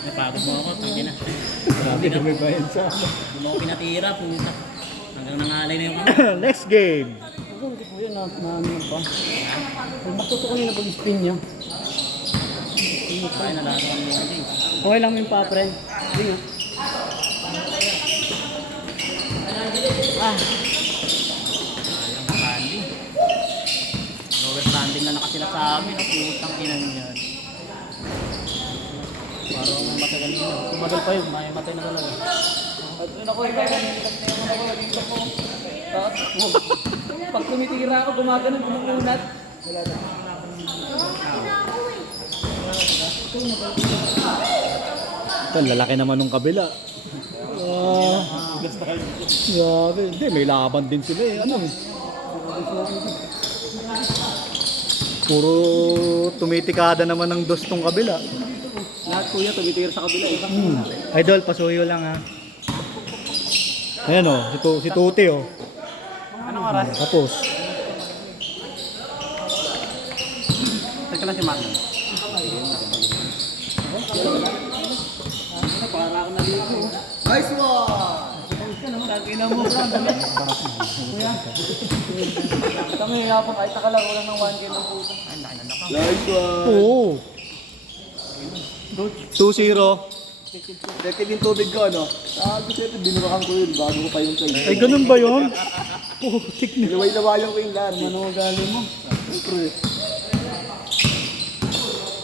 Napagod mo ako, tangin na. Grabe na may bayan sa ano. Hindi mo ako pinatira, puta. Hanggang nangalay na yung ano. Next game. Hindi ko yun, ano pa. Kung matuto ko nila pag-spin niya. Kaya nalaro ang mga din. Okay lang yung pa-friend. Hindi nga. Alang standing. Lower standing na nakasilat sa amin. Ang putang inan yan. Parang ang matagal nila. Tumagal pa yun, may matay na talaga. At yun ako, ikaw na nilikas na yung ako, naging ko. Pag tumitira ako, gumaganon, gumukunat. Wala na. Ito, lalaki naman nung kabila. Grabe. Hindi, may laban din sila eh. Ano eh. Puro tumitikada naman ng dos tong kabila. Lahat kuya, tumitira sa kabila. Idol, pasuyo lang ha. Ayan o, si Tuti o. Anong oras? Tapos. Teka lang si Marlon. Para ako naligo. Nice one! Lagi na mo, Fran. Kuya. Kami, yapang kahit nakalang ulang ng 1K ng puto. Nice one! Oo. 2-0. Depende yung tubig ko, no? Sabi ko ito, binurakan ko yun bago ko pa yung sa'yo. Ay, ganun ba yun? Putik na. Laway-lawayan ko yung lahat. Ano ugali mo? Siyempre.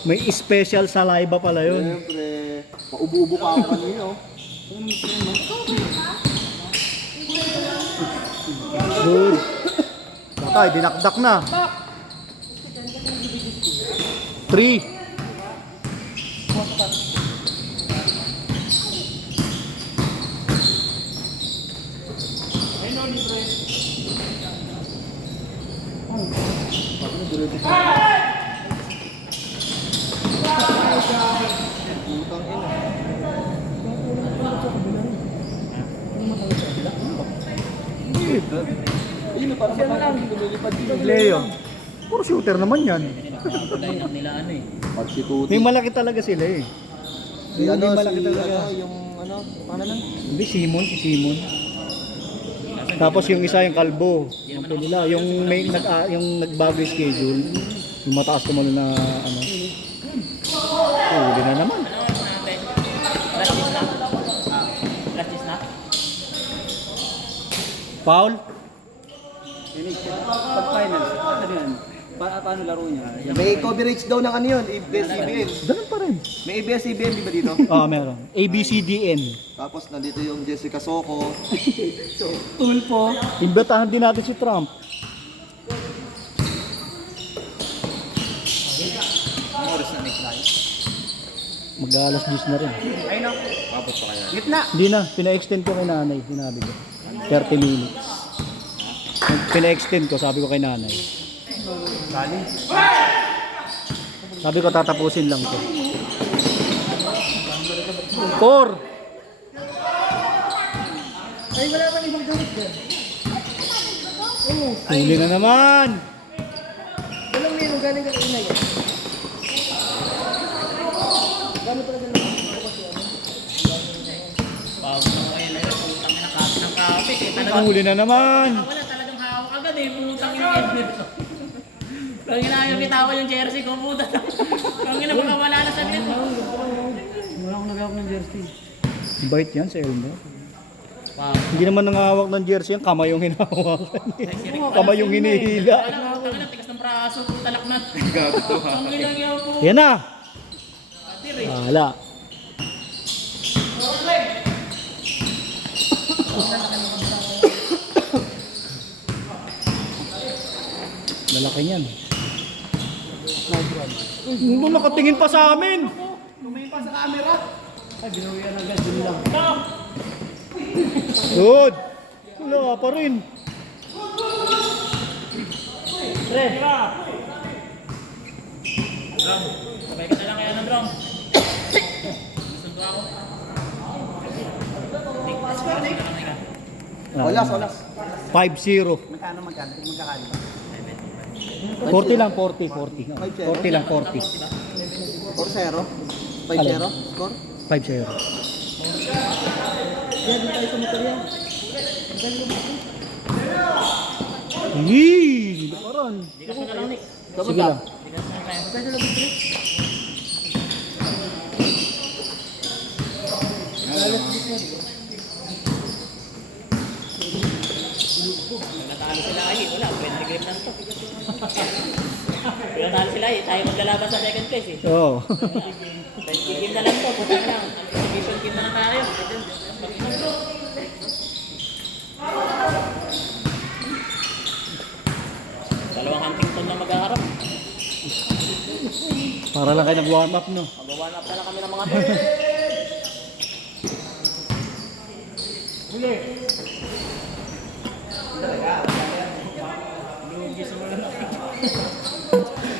May special saliva pala yun. Siyempre. Paubo-ubo pa ako kanina, oh. Good. Tatay, dinakdak na. 3. Putang ina. Ayun, parang matang lumilipad dito. Leo. Puro shooter naman yan. Line up nila ano eh. Pag si Tuti. May malaki talaga sila eh. Si ano, malaki si talaga. ano, yung ano, pangalan? Hindi, si Simon. Tapos yung isa yung kalbo. Okay nila. Yung may yung nagbago yung schedule. Yung mataas kumano na ano. Huli na naman. Ano oras natin? Last is na? Last is na? Foul? Pag finals, ano yan? Paano laro niya? May coverage daw ng ano yun, ABS-CBN. Ganun pa rin. May ABS-CBN, di ba dito? Meron. ABCDN. Tapos nandito yung Jessica Soco. Tulpo. Imbitahan din natin si Trump. Ang oras na may fly. Mag-alas 10 na rin. Ayun o. Abot pa kaya. Gitna! Hindi na, pina-extend ko kay nanay, sinabi ko. 30 minutes. Pina-extend ko, sabi ko kay nanay. Sabi ko tatapusin lang to. 4. Ay, wala pa ibang gamit yan. Huli na naman. Alam mo yun, galing ka ina yan. Gano'n pala dalawa? Pagod mo kayo na yun. Putang ina kapi ng kapi. Eh, talagang Huli na naman. wala talagang hawak agad eh. Putang ina yan. Kung inayaw bitawan yung jersey ko, puta. Kung ina baka wala na sa nito. Wala akong nagawak ng jersey. Bait yan sa Elmo. Wow. Hindi naman nangahawak ng jersey yan, kamay yung hinahawakan. Kamay yung hinihila. Wala, putang ina, tigas ng braso, talak na. Ang ina niya po. Yan na. Tiri. Wala. Lalaki niyan. Nung nakatingin pa sa amin. Tumingin pa sa camera. Ay, binuwian ng gas, dun lang. Good. Wala pa rin. Pre, Sabay ka na lang kaya ng drum. Gusto ako. Olas, olas. 5-0. magkano? Magkakali ba? 40 lang, 40. 40 lang, 40. 4-0? 5-0? Score? 5-0. Yan, doon tayo sa material. Yee! Parang. Dikas na lang, Nick. Sige lang. Dikas na tayo. Natalo sila ay, wala, 20 game lang to. Kaya natalo sila ay, tayo maglalaban sa second place eh. Oo. 20 game na lang to, puta na lang. Exhibition game na lang tayo. Dalawang Huntington na maghaharap. Para lang kayo nag-warm up, no? Mag-one up na lang kami ng mga to.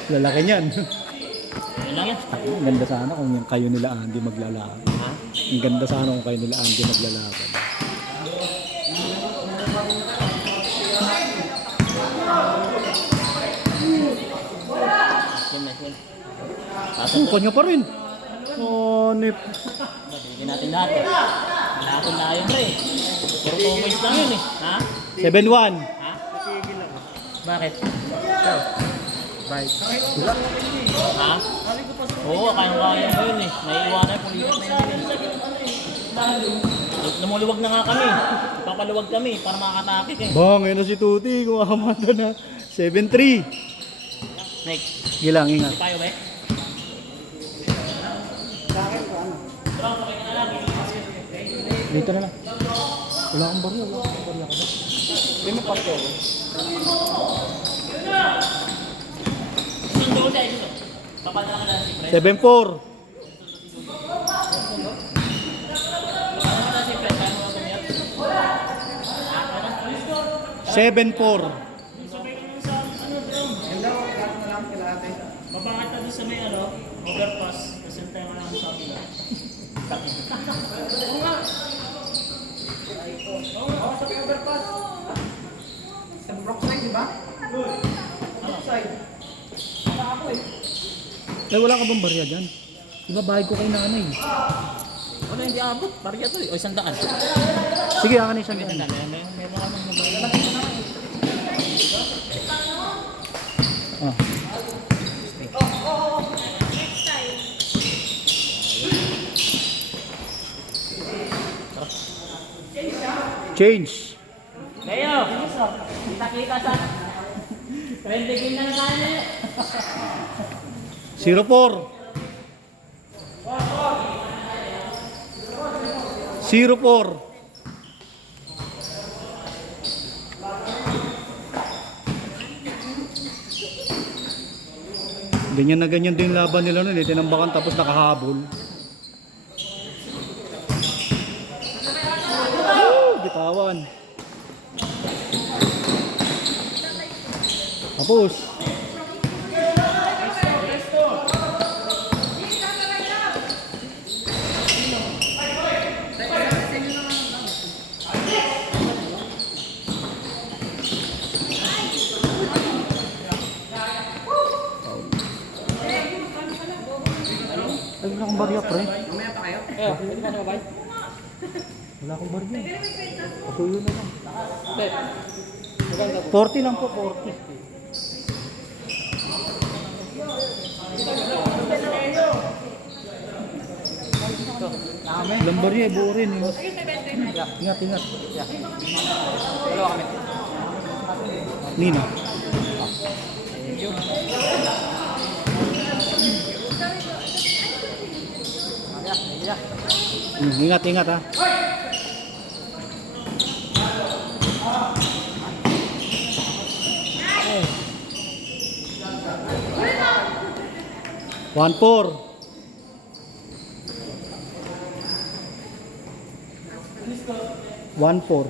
Lalaki niyan. Yun lang yan. Ang ganda sana kung yung kayo nila Andy maglalaban. Ha? Ang ganda sana kung kayo nila Andy maglalaban. Yun, nice one. Oh, kanya pa rin. Oh, nip. Hindi natin lahat eh. Malapon na yun pre. Puro 2 points lang yun eh. Ha? 7-1. Ha? Bakit? Right. Ha? Oo, kaya-kaya mo yun eh. Naiiwanan, pulipat na yun. Lumuluwag na nga kami. Papaluwag kami para makakatakik eh. Bang, ngayon na si Tuti. Kumakamata na. 7-3. Next. Gilang, ingat. Di tayo ba eh? Dito na lang. Wala akong barya. Wala akong barya ka ba? Hindi mo pasto ako. Sundo ko siya. Sundo. Papal na lang na si Fred. 7-4. Ano na si Fred? Kaya mo tumiyat? 7-4. Mabangit na doon sa may ano, overpass. Kasi tayo nga namin sa akin. Eh, wala ka bang barya dyan? Ibabayad ko kay nanay. Ano hindi abot? Barya to eh. O 100. Sige, akin isang Meron daan. na. Meron ka nang mabaya. Ah. Change. Leo! Kita-kita sa 20 game na lang tayo na yun. 0-4. 0-4. Ganyan na ganyan din laban nila nun eh. Tinambakan tapos nakahabol. Bitawan. Tapos. Ay, wala akong barya, pre. Pwede pa sa babay? Wala akong barya. Pasuyo na lang. 40 lang po, 40. Ilang barya, buo rin. Eh. Ingat, ingat. Dalawa kami. Nina. Ingat, ingat ha. One four. One four.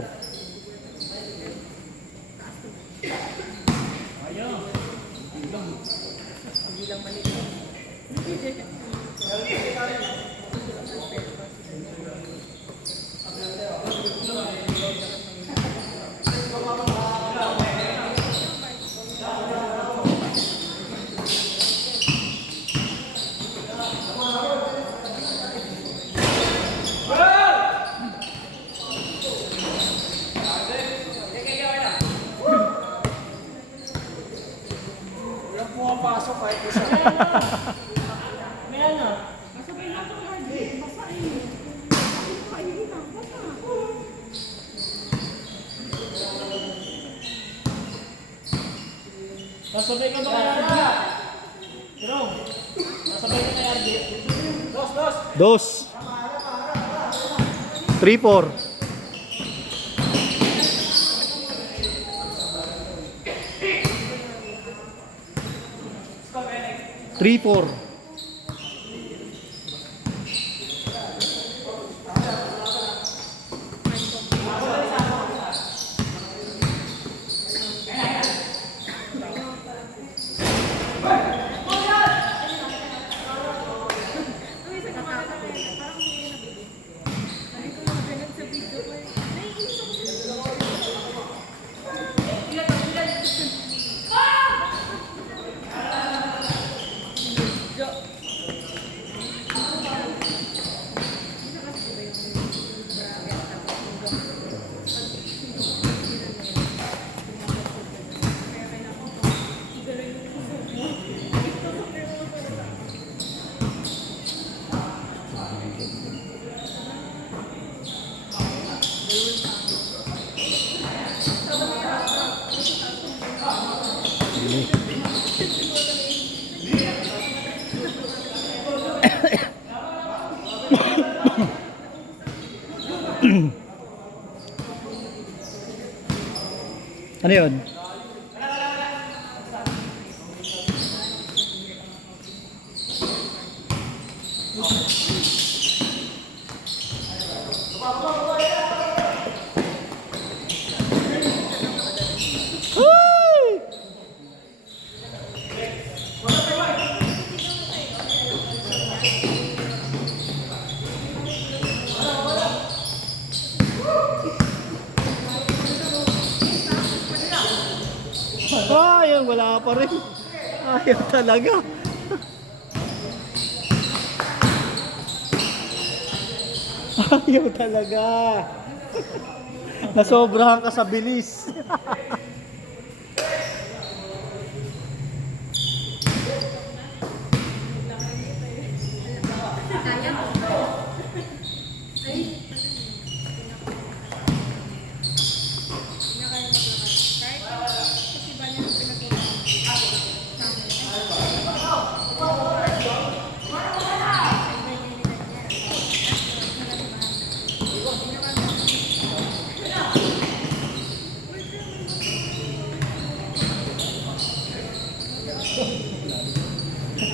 Nasabay ka kay RJ. Dos. 3-4. Three, four. Ano yun? Ayun, wala pa rin. Ayaw talaga. Ayaw talaga. Nasobrahan ka sa bilis.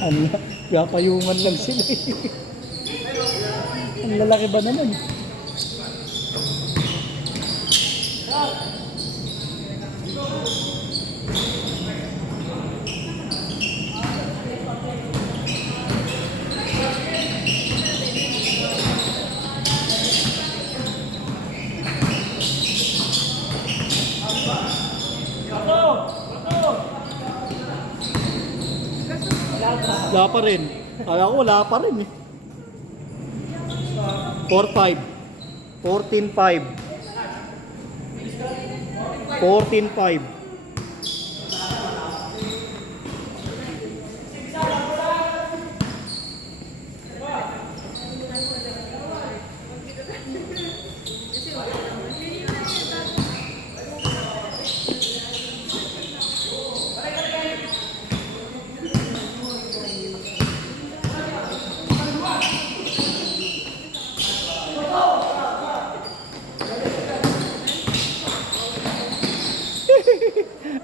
Ano, piyapayungan lang sila eh. Ang lalaki ba naman? Wala pa rin. Kala ko wala pa rin eh. 4-5. 14-5. 14-5.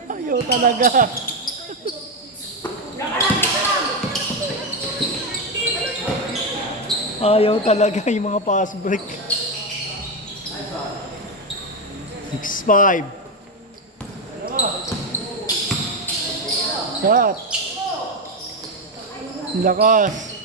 Ayaw talaga. Ayaw talaga yung mga pass break. 6-5. Shot. Ang lakas.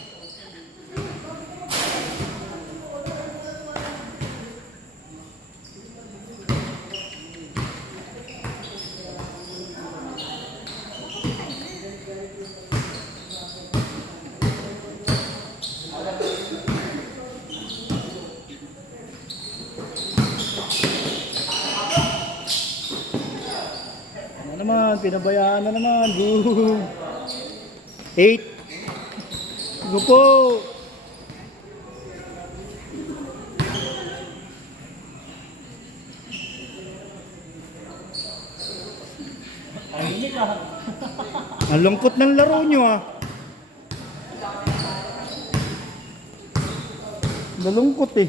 Naman, pinabayaan na naman. Go. 8. Go po. Ang lungkot ng laro nyo ah. Nalungkot eh.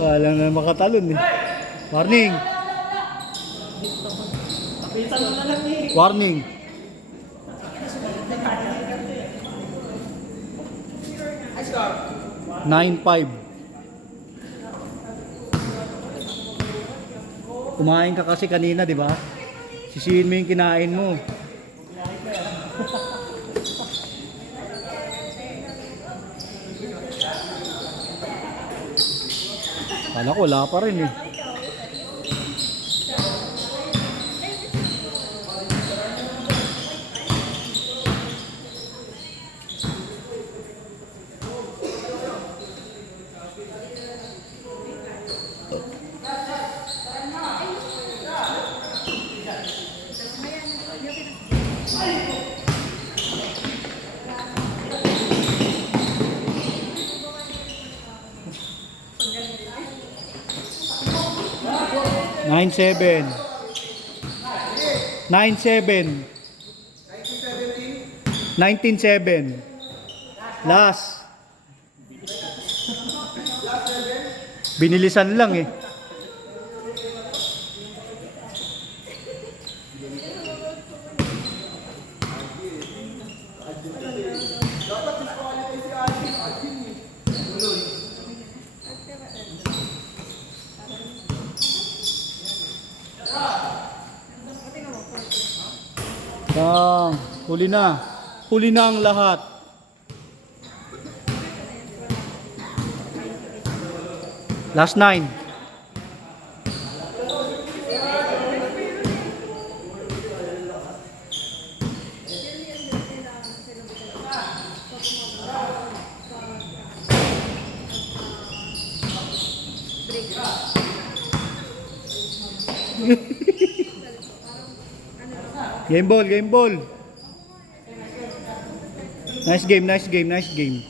Wala na makatalon eh. Warning! Warning! Nine five. Kumain ka kasi kanina, di ba? Sisihin mo yung kinain mo. Kala ko wala pa rin eh. Nine seven. 19-7. Last. Binilisan lang eh. Huli na. Huli na ang lahat. Last 9. Game ball, game ball. Nice game, nice game, nice game.